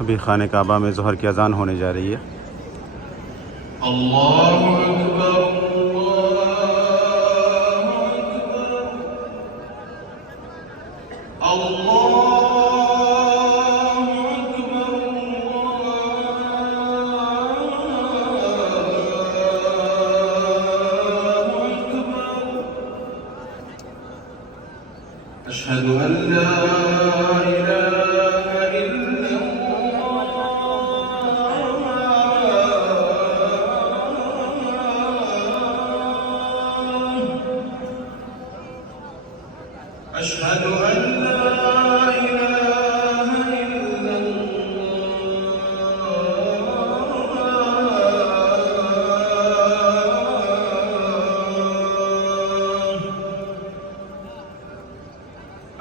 अभी खाने काबा में ज़ोहर की अज़ान होने जा रही है। अल्लाहु अकबर, अल्लाहु अकबर, अल्लाहु अकबर। अशहदु अन ला इलाहा أشهد أن لا إله إلا الله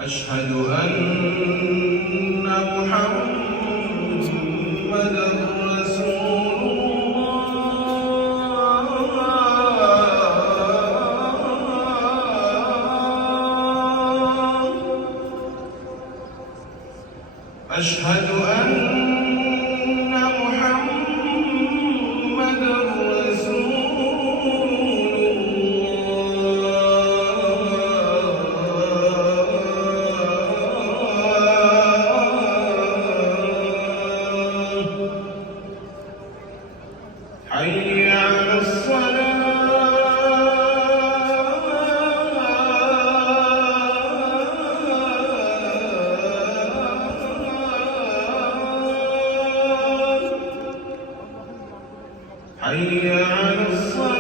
أشهد أن محمدًا رسول الله أشهد أن محمدًا رسول الله حي على الصلاة حي على الصلاة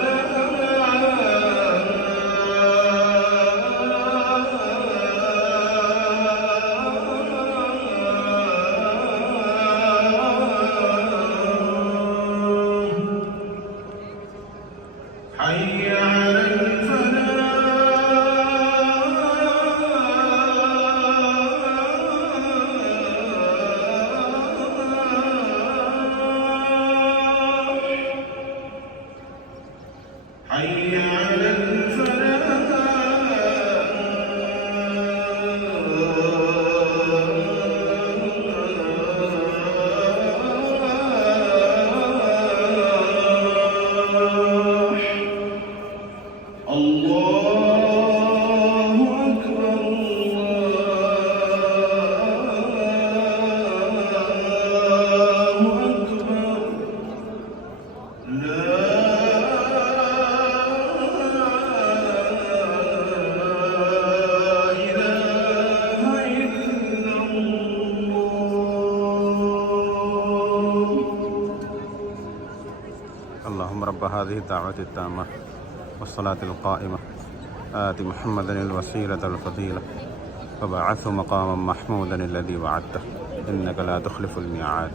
حي على الفلاح حي على الفلاح الله أكبر، الله أكبر، لا إله إلا الله. اللهم رب هذه الدعوة التامة والصلاة القائمة آت محمدا الوسيلة الفضيلة وبعثه مقاما محمودا الذي وعدته إنك لا تخلف الميعاد.